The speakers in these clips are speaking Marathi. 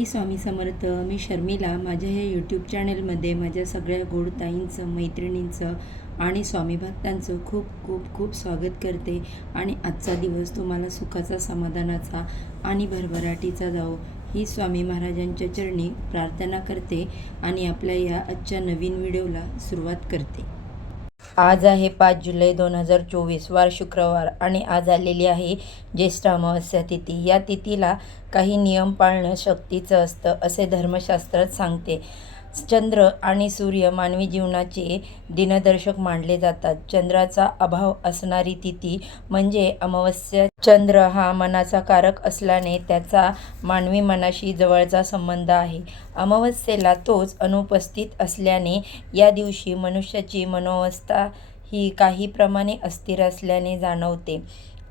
मी स्वामी समर्थ मी शर्मिला माझ्या ह्या यूट्यूब चॅनलमध्ये माझ्या सगळ्या गोडताईंचं मैत्रिणींचं आणि स्वामी भक्तांचं खूप खूप खूप स्वागत करते. आणि आजचा दिवस तुम्हाला सुखाचा समाधानाचा आणि भरभराटीचा जावो. ही स्वामी महाराजांच्या चरणी प्रार्थना करते आणि आपल्या या आजच्या नवीन व्हिडिओला सुरुवात करते. आज आहे पाच जुलै दोन हजार चोवीस वार शुक्रवार आणि आज आलेली आहे ज्येष्ठ अमावस्या तिथी. या तिथीला काही नियम पाळणं शक्तीचं असतं असे धर्मशास्त्रात सांगते. चंद्र आणि सूर्य मानवी जीवनाचे दिनदर्शक मानले जातात. चंद्राचा अभाव असणारी तिथी म्हणजे अमावस्या. चंद्र हा मनाचा कारक असल्याने त्याचा मानवी मनाशी जवळचा संबंध आहे. अमावस्येला तोच अनुपस्थित असल्याने या दिवशी मनुष्याची मनोवस्था ही काही प्रमाणे अस्थिर असल्याने जाणवते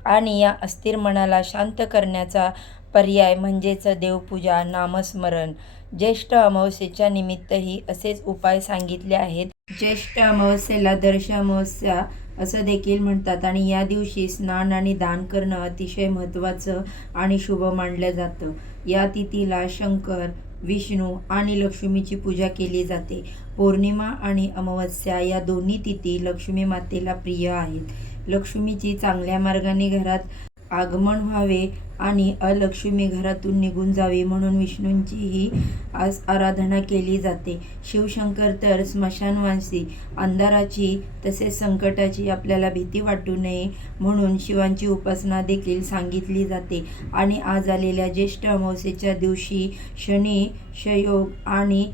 आणि या अस्थिर मनाला शांत करण्याचा पर्याय म्हणजेच देवपूजा नामस्मरण. ज्येष्ठ अमावस्येच्या निमित्तही असेच उपाय सांगितले आहेत. ज्येष्ठ अमावस्येला दर्श अमावस्या असं देखील म्हणतात आणि या दिवशी स्नान आणि दान करणं अतिशय महत्त्वाचं आणि शुभ मानलं जातं. या तिथीला शंकर विष्णू आणि लक्ष्मीची पूजा केली जाते. पौर्णिमा आणि अमावस्या या दोन्ही तिथी लक्ष्मी मातेला प्रिय आहेत. लक्ष्मीची चांगल्या मार्गाने घरात आगमन व्हावे आणि अलक्ष्मी घरातून निघून जावे म्हणून विष्णूंचीही आज आराधना केली जाते. शिवशंकर तर स्मशानवासी अंधाराची तसेच संकटाची आपल्याला भीती वाटू नये म्हणून शिवांची उपासना देखील सांगितली जाते. आणि आज आलेल्या ज्येष्ठ अमावस्येच्या दिवशी शनी शयोग आणि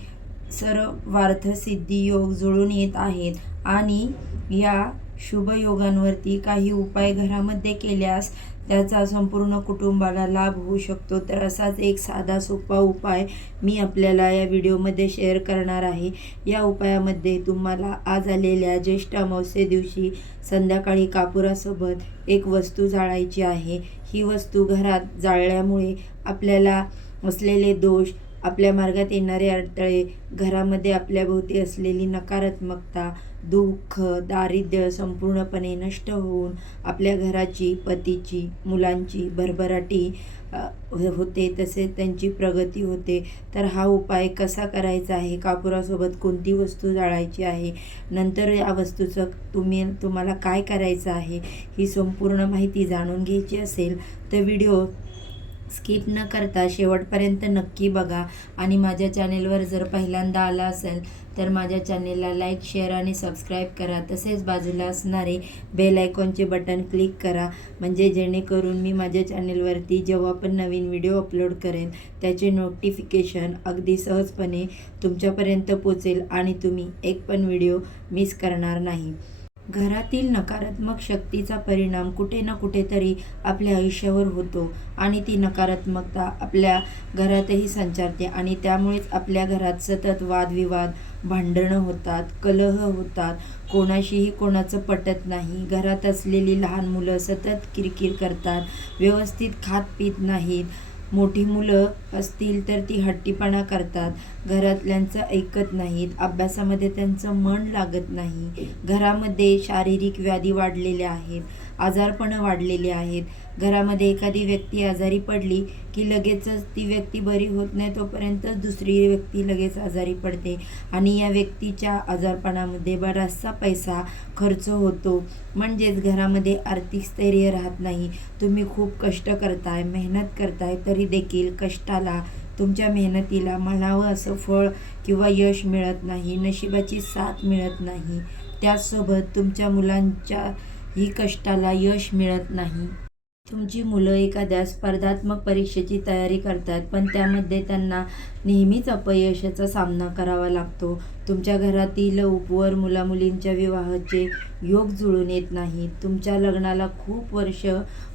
सर्वार्थ सिद्धी योग जुळून येत आहेत. आणि या शुभ योगांवरती काही उपाय घरामध्ये केल्यास त्याचा संपूर्ण कुटुंबाला लाभ होऊ शकतो. तर असाच एक साधा सोपा उपाय मी आपल्याला या व्हिडिओमध्ये शेअर करणार आहे. या उपायामध्ये तुम्हाला आज आलेल्या ज्येष्ठ अमावस्ये दिवशी संध्याकाळी कापुरासोबत एक वस्तू जाळायची आहे. ही वस्तू घरात जाळल्यामुळे आपल्याला असलेले दोष आपल्या मार्गात येणारे अडथळे घरामध्ये आपल्याभोवती असलेली नकारात्मकता दुःख दारिद्र्य संपूर्णपणे नष्ट होऊन आपल्या घराची पतीची मुलांची भरभराटी होते तसेच त्यांची प्रगती होते. तर हा उपाय कसा करायचा आहे? कापुरासोबत कोणती वस्तू जाळायची आहे? नंतर या वस्तूचं तुम्ही तुम्हाला काय करायचं आहे? ही संपूर्ण माहिती जाणून घ्यायची असेल तर व्हिडिओ स्किप न करता शेवटपर्यंत नक्की बघा. आणि माझ्या चॅनेलवर जर पहिल्यांदा आला असेल तर माझ्या चॅनेलला लाईक शेअर आणि सबस्क्राईब करा. तसेच बाजूला असणारे बेल आयकॉनचे बटन क्लिक करा. म्हणजे जेणेकरून मी माझ्या चॅनेलवरती जेव्हा पण नवीन व्हिडिओ अपलोड करेन त्याचे नोटिफिकेशन अगदी सहजपणे तुमच्यापर्यंत पोचेल आणि तुम्ही एक पण व्हिडिओ मिस करणार नाही. घरातील नकारात्मक शक्तीचा परिणाम कुठे ना कुठेतरी आपल्या आयुष्यावर होतो आणि ती नकारात्मकता आपल्या घरातही संचारते आणि त्यामुळेच आपल्या घरात सतत वादविवाद भांडणं होतात कलह होतात. कोणाशीही कोणाचं पटत नाही. घरात असलेली लहान मुलं सतत किरकिर करतात. व्यवस्थित खात पित नाहीत. मोठी मुलं असतील तर ती हट्टीपणा करतात. घरातल्यांचं ऐकत नाहीत. अभ्यासामध्ये त्यांचं मन लागत नाही. घरामध्ये शारीरिक व्याधी वाढलेल्या आहेत. आजारपणं वाढलेले आहेत. घरामध्ये एखादी व्यक्ती आजारी पडली की लगेचच ती व्यक्ती बरी होत नाही तोपर्यंत दुसरी व्यक्ती लगेच आजारी पडते. आणि या व्यक्तीच्या आजारपणामध्ये बराचसा पैसा खर्च होतो. म्हणजेच घरामध्ये आर्थिक स्थैर्य राहत नाही. तुम्ही खूप कष्ट करताय मेहनत करताय तरी देखील कष्टाला तुमच्या मेहनतीला म्हणावं असं फळ किंवा यश मिळत नाही नशिबाची साथ मिळत नाही. त्याचसोबत तुमच्या मुलांच्या ही कष्टाला यश मिळत नाही. तुमची मुलं एखाद्या स्पर्धात्मक परीक्षेची तयारी करतात पण त्यामध्ये त्यांना नेहमीच अपयशाचा सामना करावा लागतो. तुमच्या घरातील उपवर मुलामुलींच्या विवाहाचे योग जुळून येत नाहीत तुमच्या लग्नाला खूप वर्ष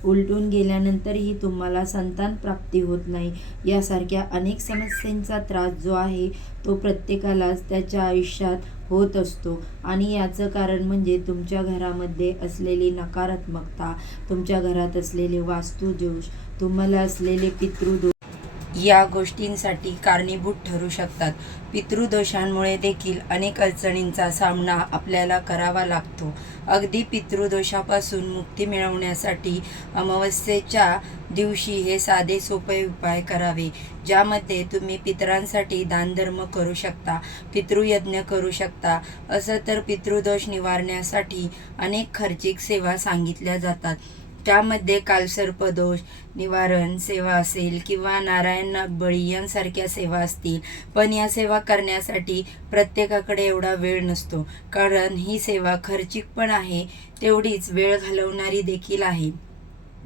उलटून गेल्यानंतरही तुम्हाला संतान प्राप्ती होत नाही. यासारख्या अनेक समस्यांचा त्रास जो आहे तो प्रत्येकालाच त्याच्या आयुष्यात होत असतो. आणि याचं कारण म्हणजे तुमच्या घरामध्ये असलेली नकारात्मकता तुमच्या घरात असलेले वास्तुदोष तुम्हाला असलेले पितृदोष या गोष्टींसाठी कारणीभूत ठरू शकतात. पितृदोषांमुळे देखील अनेक अडचणींचा सामना आपल्याला करावा लागतो. अगदी पितृदोषापासून मुक्ती मिळवण्यासाठी अमावस्येच्या दिवशी हे साधे सोपे उपाय करावे ज्यामध्ये तुम्ही पितरांसाठी दानधर्म करू शकता पितृयज्ञ करू शकता असं तर पितृदोष निवारण्यासाठी अनेक खर्चिक सेवा सांगितल्या जातात. त्यामध्ये कालसर्पदोष निवारण सेवा असेल किंवा नारायण बळी यांसारख्या सेवा असतील. पण या सेवा करण्यासाठी प्रत्येकाकडे एवढा वेळ नसतो. कारण ही सेवा खर्चिक पण आहे तेवढीच वेळ घालवणारी देखील आहे.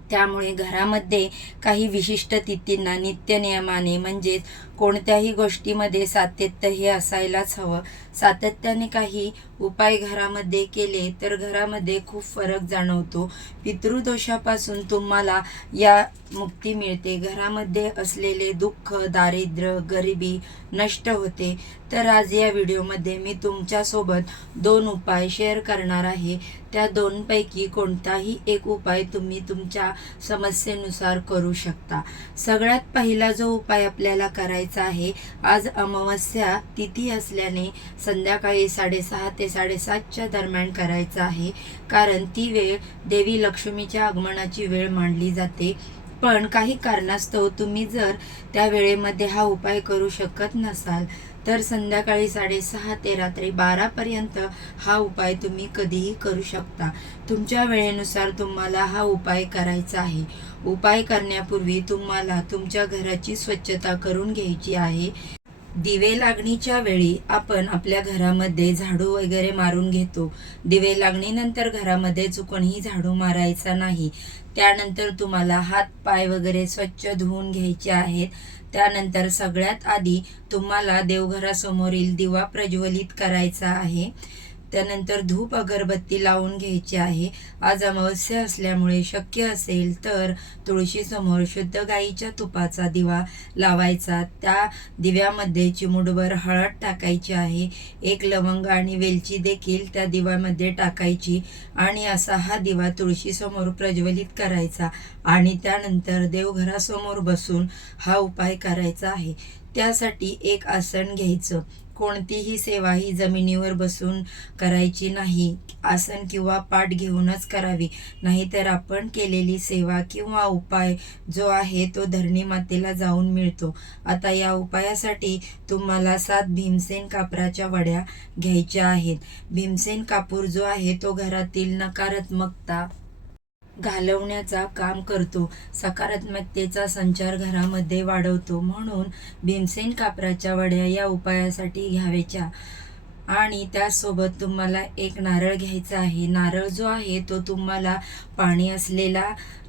त्यामुळे घरामध्ये काही विशिष्ट तिथींना नित्यनियमाने म्हणजेच कोणत्याही गोष्टीमध्ये सातत्य हे असायलाच हवं. सातत्याने काही उपाय घरामध्ये केले तर घरामध्ये खूप फरक जाणवतो. पितृदोषापासून तुम्हाला या मुक्ती मिळते. घरामध्ये असलेले दुःख दारिद्र्य गरिबी नष्ट होते. तर आज या व्हिडिओमध्ये मी तुमच्यासोबत दोन उपाय शेअर करणार आहे. त्या दोनपैकी कोणताही एक उपाय तुम्ही तुमच्या समस्येनुसार करू शकता. सगळ्यात पहिला जो उपाय आपल्याला करायचा आहे. आज अमावस्या तिथी असल्याने संध्याकाळी साडेसहा ते साडेसातच्या दरम्यान करायचा आहे. कारण ती वेळ देवी लक्ष्मीच्या आगमनाची वेळ मानली जाते. पण काही कारणास्तव तुम्ही जर त्या वेळेमध्ये हा उपाय करू शकत नसाल तर संध्याकाळी साडेसहा ते रात्री बारापर्यंत हा उपाय तुम्ही कधीही करू शकता. तुमच्या वेळेनुसार तुम्हाला हा उपाय करायचा आहे. उपाय करण्यापूर्वी तुम्हाला तुमच्या घराची स्वच्छता करून घ्यायची आहे. दिवे लागणीच्या वेळी आपण आपल्या घरामध्ये झाडू वगैरे मारून घेतो. दिवे लागणीनंतर घरामध्ये चुकूनही झाडू मारायचा नाही. त्यानंतर तुम्हाला हात पाय वगैरे स्वच्छ धुवून घ्यायचे आहेत. त्यानंतर सगळ्यात आधी तुम्हाला देवघरासमोरील दिवा प्रज्वलित करायचा आहे. त्यानंतर धूप अगरबत्ती लावून घ्यायची आहे. आज अमावस्या असल्यामुळे शक्य असेल तर तुळशीसमोर शुद्ध गाईच्या तुपाचा दिवा लावायचा. त्या दिव्यामध्ये चिमुडभर हळद टाकायची आहे. एक लवंग आणि वेलची देखील त्या दिव्यामध्ये टाकायची आणि असा हा दिवा तुळशीसमोर प्रज्वलित करायचा आणि त्यानंतर देवघरासमोर बसून हा उपाय करायचा आहे. त्यासाठी एक आसन घ्यायचं. कोणतीही सेवा ही जमिनीवर बसून करायची नाही. आसन किंवा पाठ घेऊनच करावी. नाहीतर आपण केलेली सेवा किंवा उपाय जो आहे तो धरणी मातेला जाऊन मिळतो. आता या उपायासाठी तुम्हाला सात भीमसेन कापराच्या वड्या घ्यायच्या आहेत. भीमसेन कापूर जो आहे तो घरातील नकारात्मकता घालवण्याचा काम करतो. सकारात्मकतेचा संचार घरामध्ये वाढवतो. म्हणून भीमसेन कापराच्या वड्या या उपायासाठी घ्यावेच्या. आणि त्यासोबत तुम्हाला एक नारळ घ्यायचा आहे. नारळ जो आहे तो तुम्हाला पाणी असलेला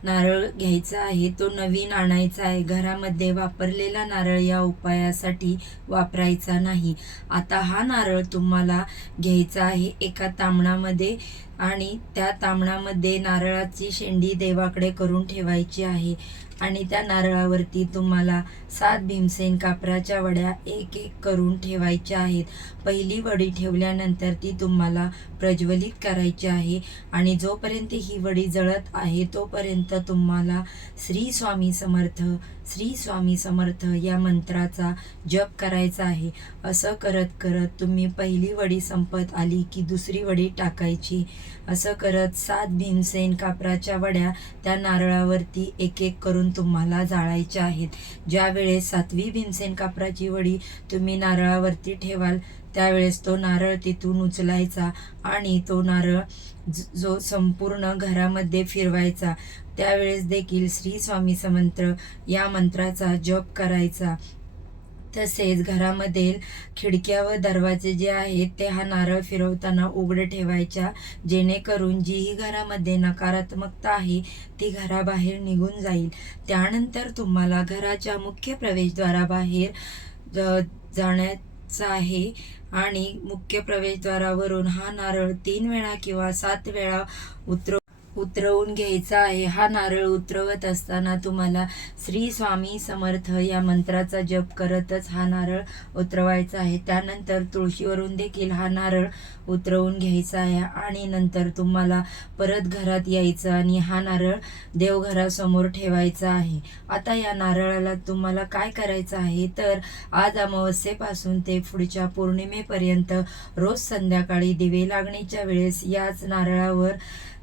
नारळ घ्यायचा आहे. तो नवीन आणायचा आहे. घरामध्ये वापरलेला नारळ या उपायासाठी वापरायचा नाही. आता हा नारळ तुम्हाला घ्यायचा आहे. एका तांबणामध्ये आणि त्या तांबणामध्ये नारळाची शेंडी देवाकडे करून ठेवायची आहे. आणि त्या नारळावरती तुम्हाला सात भीमसेन कापराच्या वड्या एक एक करून ठेवायच्या आहेत. पहिली वडी ठेवल्यानंतर ती तुम्हाला प्रज्वलित करायची आहे. आणि जोपर्यंत ही वडी जळत आहे तोपर्यंत तुम्हाला श्री स्वामी समर्थ श्री स्वामी समर्थ या मंत्राचा जप करायचा आहे. असं करत करत तुम्ही पहिली वडी संपत आली की दुसरी वडी टाकायची. असं करत सात भीमसेन कापराच्या वड्या त्या नारळावरती एक एक करून तुम्हाला जाळायच्या आहेत. ज्यावेळेस सातवी भीमसेन कापराची वडी तुम्ही नारळावरती ठेवाल त्यावेळेस तो नारळ तिथून उचलायचा आणि तो नारळ जो संपूर्ण घरामध्ये फिरवायचा. त्यावेळेस देखील श्री स्वामी समंत्र या मंत्राचा जप करायचा. तसेच घरामधील खिडक्या व दरवाजे जे आहेत ते हा नारळ फिरवताना उघडे ठेवायच्या जेणेकरून जीही घरामध्ये नकारात्मकता आहे ती घराबाहेर निघून जाईल. त्यानंतर तुम्हाला घराच्या मुख्य प्रवेशद्वाराबाहेर ज- आहे आणि मुख्य प्रवेशद्वारावरून हा नारळ तीन वेळा किंवा सात वेळा उतर उतरवून घ्यायचा आहे. हा नारळ उतरवत असताना तुम्हाला श्री स्वामी समर्थ या मंत्राचा जप करतच हा नारळ उतरवायचा आहे. त्यानंतर तुळशीवरून देखील हा नारळ उतरवून घ्यायचा आहे आणि नंतर तुम्हाला परत घरात यायचं आणि हा नारळ देवघरासमोर ठेवायचा आहे. आता या नारळाला तुम्हाला काय करायचं आहे? तर आज अमावस्येपासून ते पुढच्या पौर्णिमेपर्यंत रोज संध्याकाळी दिवे लागणीच्या वेळेस याच नारळावर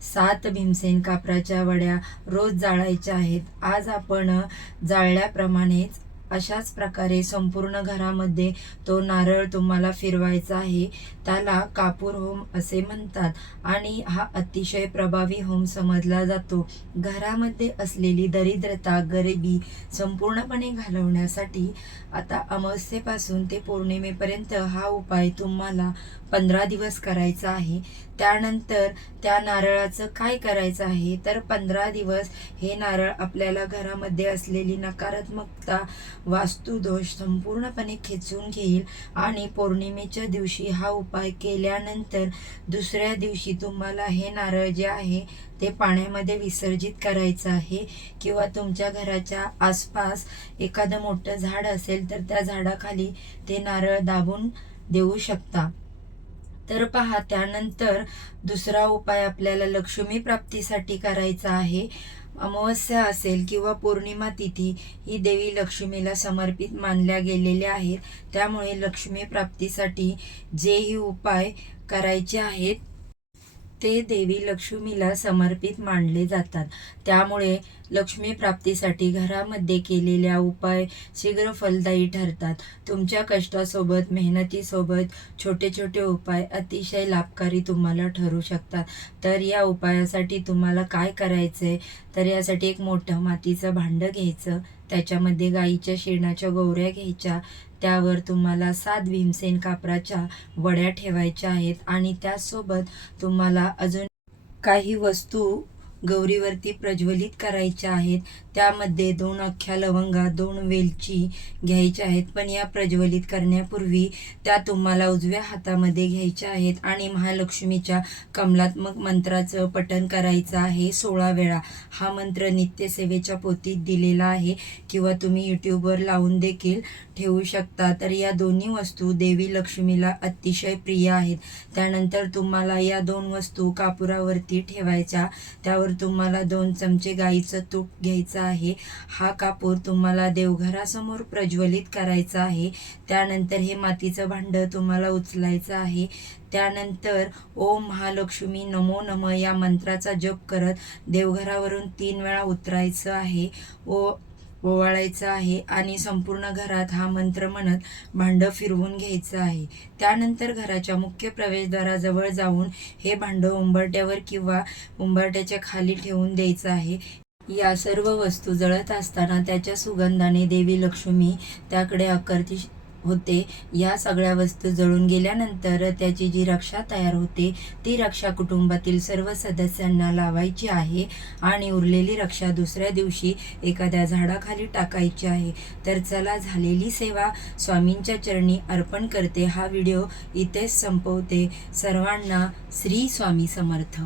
सात भीमसेन कापराच्या वड्या रोज जाळायच्या आहेत. आज आपण जाळल्याप्रमाणेच अशाच प्रकारे संपूर्ण घरामध्ये तो नारळ तुम्हाला फिरवायचा आहे त्याला कापूर होम असे म्हणतात. आणि हा अतिशय प्रभावी होम समजला जातो. घरामध्ये असलेली दरिद्रता गरिबी संपूर्णपणे घालवण्यासाठी आता अमावस्येपासून ते पौर्णिमेपर्यंत हा उपाय तुम्हाला पंधरा दिवस करायचा आहे. त्यानंतर त्या नारळाचं काय करायचं आहे? तर पंधरा दिवस हे नारळ आपल्याला घरामध्ये असलेली नकारात्मकता वास्तुदोष संपूर्णपणे खेचून घेईल आणि पौर्णिमेच्या दिवशी हा उपाय केल्यानंतर दुसऱ्या दिवशी तुम्हाला हे नारळ जे आहे ते पाण्यामध्ये विसर्जित करायचं आहे किंवा तुमच्या घराच्या आसपास एखादं मोठं झाड असेल तर त्या झाडाखाली ते नारळ दाबून देऊ शकता. तर पहा त्यानंतर दुसरा उपाय आपल्याला लक्ष्मी प्राप्तीसाठी करायचा आहे. अमावस्या असेल किंवा पौर्णिमा तिथी ही देवी लक्ष्मीला समर्पित मानल्या गेलेल्या आहेत. त्यामुळे लक्ष्मी प्राप्तीसाठी जेही उपाय करायचे आहेत ते देवी लक्ष्मीला समर्पित मानले जातात. त्यामुळे लक्ष्मी प्राप्तीसाठी घरामध्ये केलेल्या उपाय शीघ्र फलदायी ठरतात. तुमच्या कष्टासोबत मेहनतीसोबत छोटे छोटे उपाय अतिशय लाभकारी तुम्हाला ठरू शकतात. तर या उपायासाठी तुम्हाला काय करायचंय? तर यासाठी एक मोठं मातीचं भांडं घ्यायचं त्याच्यामध्ये गाईच्या शेणाच्या गोवऱ्या घ्यायच्या त्यावर तुम्हाला सात भीमसेन कापराच्या वड्या ठेवायच्या आहेत आणि त्यासोबत तुम्हाला अजून काही वस्तू गौरीवरती प्रज्वलित करायच्या आहेत. त्यामध्ये दोन अख्ख्या लवंगा दोन वेलची घ्यायच्या आहेत. पण या प्रज्वलित करण्यापूर्वी त्या तुम्हाला उजव्या हातामध्ये घ्यायच्या आहेत आणि महालक्ष्मीच्या कमलात्मक मंत्राचं पठण करायचं आहे सोळा वेळा. हा मंत्र नित्यसेवेच्या पोतीत दिलेला आहे किंवा तुम्ही यूट्यूबवर लावून देखील ठेवू शकता. तर या दोन्ही वस्तू देवी लक्ष्मीला अतिशय प्रिय आहेत. त्यानंतर तुम्हाला या दोन वस्तू कापुरावरती ठेवायच्या. त्यावर तुम्हाला दोन चमचे गाईचं तूप घ्यायचं आहे. हा कापूर तुम्हाला देवघरासमोर प्रज्वलित करायचा आहे. त्यानंतर हे मातीचं भांडं तुम्हाला उचलायचं आहे. त्यानंतर ओम महालक्ष्मी नमो नम या मंत्राचा जप करत देवघरावरून तीन वेळा उतरायचं आहे. ओ ओवाळायचं आहे आणि संपूर्ण घरात हा मंत्र म्हणत भांडं फिरवून घ्यायचं आहे. त्यानंतर घराच्या मुख्य प्रवेशद्वाराजवळ जाऊन हे भांडं उंबरट्यावर किंवा उंबरट्याच्या खाली ठेवून द्यायचं आहे. या सर्व वस्तू जळत असताना त्याच्या सुगंधाने देवी लक्ष्मी त्याकडे आकर्षित होते. या सगळ्या वस्तू जळून गेल्यानंतर त्याची जी रक्षा तयार होते ती रक्षा कुटुंबातील सर्व सदस्यांना लावायची आहे आणि उरलेली रक्षा दुसऱ्या दिवशी एखाद्या झाडाखाली टाकायची आहे. तर चला झालेली सेवा स्वामींच्या चरणी अर्पण करते. हा व्हिडिओ इथेच संपवते. सर्वांना श्री स्वामी समर्थ.